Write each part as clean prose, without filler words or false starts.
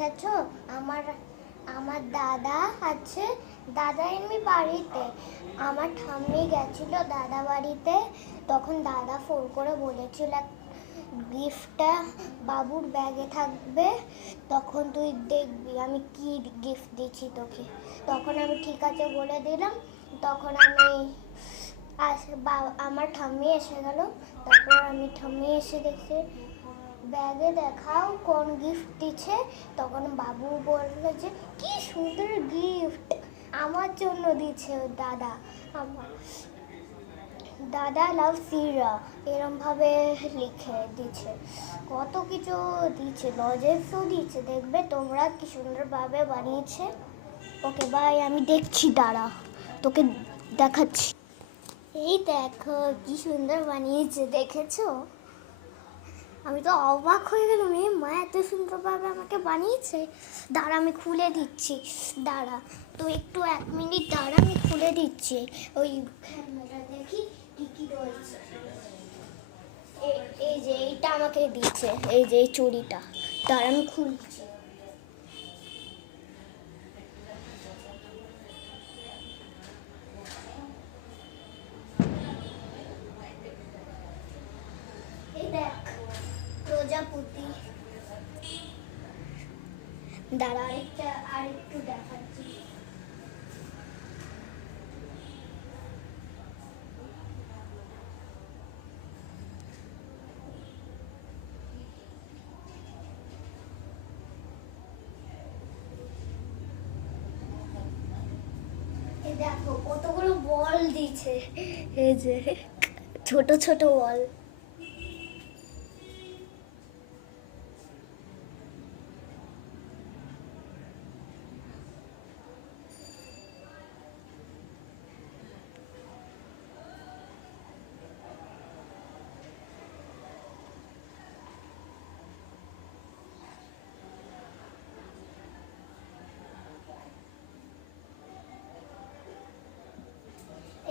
দেখেছো আমার আমার দাদা আছে, দাদা এমনি বাড়িতে, আমার ঠাম্মি গেছিল দাদা বাড়িতে, তখন দাদা ফোন করে বলেছিল গিফটটা বাবুর ব্যাগে থাকবে, তখন তুই দেখবি আমি কি গিফট দিচ্ছি তোকে। তখন আমি ঠিক আছে বলে দিলাম। তখন আমি আমার ঠাম্মি এসে গেল। তারপর আমি ঠাম্মি এসে দেখছি ব্যাগে দেখাও কোন গিফট দিচ্ছে। তখন বাবু বলল যে কি সুন্দর গিফট আমার জন্য দিচ্ছে দাদা। আমার দাদা লাভ সিরা এরমভাবে লিখে দিচ্ছে, কত কিছু দিচ্ছে, লজেন্সও দিচ্ছে, দেখবে তোমরা কি সুন্দরভাবে বানিয়েছে। ওকে বাই, আমি দেখছি, দাঁড়া তোকে দেখাচ্ছি। এই দেখো কি সুন্দর বানিয়েছে, দেখেছো? আমি তো অবাক হয়ে গেলাম, এই মা এত সুন্দরভাবে আমাকে বানিয়েছে। দাঁড়া আমি খুলে দিচ্ছি, দাঁড়া তো একটু 1 মিনিট দাঁড়া, আমি খুলে দিচ্ছি। ওই দেখি কি কি রয়েছে। এই যে এইটা আমাকে দিচ্ছে, এই যে এই চুড়িটা, দাঁড়া আমি খুলছি। এই দেখ প্রজাপতি, দাঁড়া আরেকটু দেখাচ্ছি। দেখো কতগুলো বল দিচ্ছে, এই যে ছোট ছোট বল।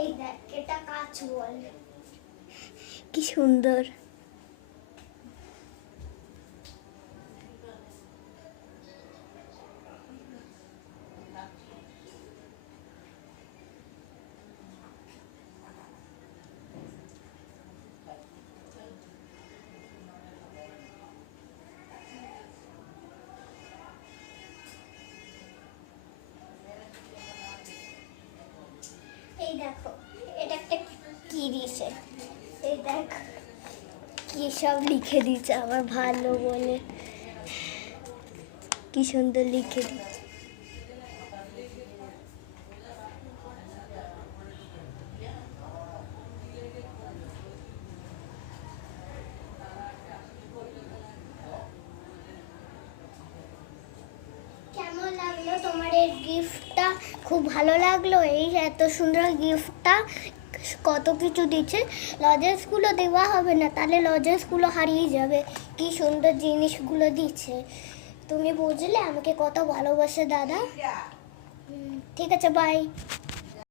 এই দেখ এটা কাঁচ বল, কি সুন্দর। এই দেখো এটা একটা কি দিছে, এই দেখ কি সব লিখে দিচ্ছে আমার ভালো বলে, কি সুন্দর লিখে দিচ্ছে। কেমন লাগলো তোমার এই গিফটটা? খুব ভালো লাগলো, এই এত সুন্দর গিফটটা, কত কিছু দিচ্ছে। লজেন্সগুলো দেওয়া হবে না, তাহলে লজেন্সগুলো হারিয়ে যাবে, কি সুন্দর জিনিসগুলো দিচ্ছে। তুমি বুঝলে আমাকে কত ভালোবাসে দাদা। ঠিক আছে, বাই।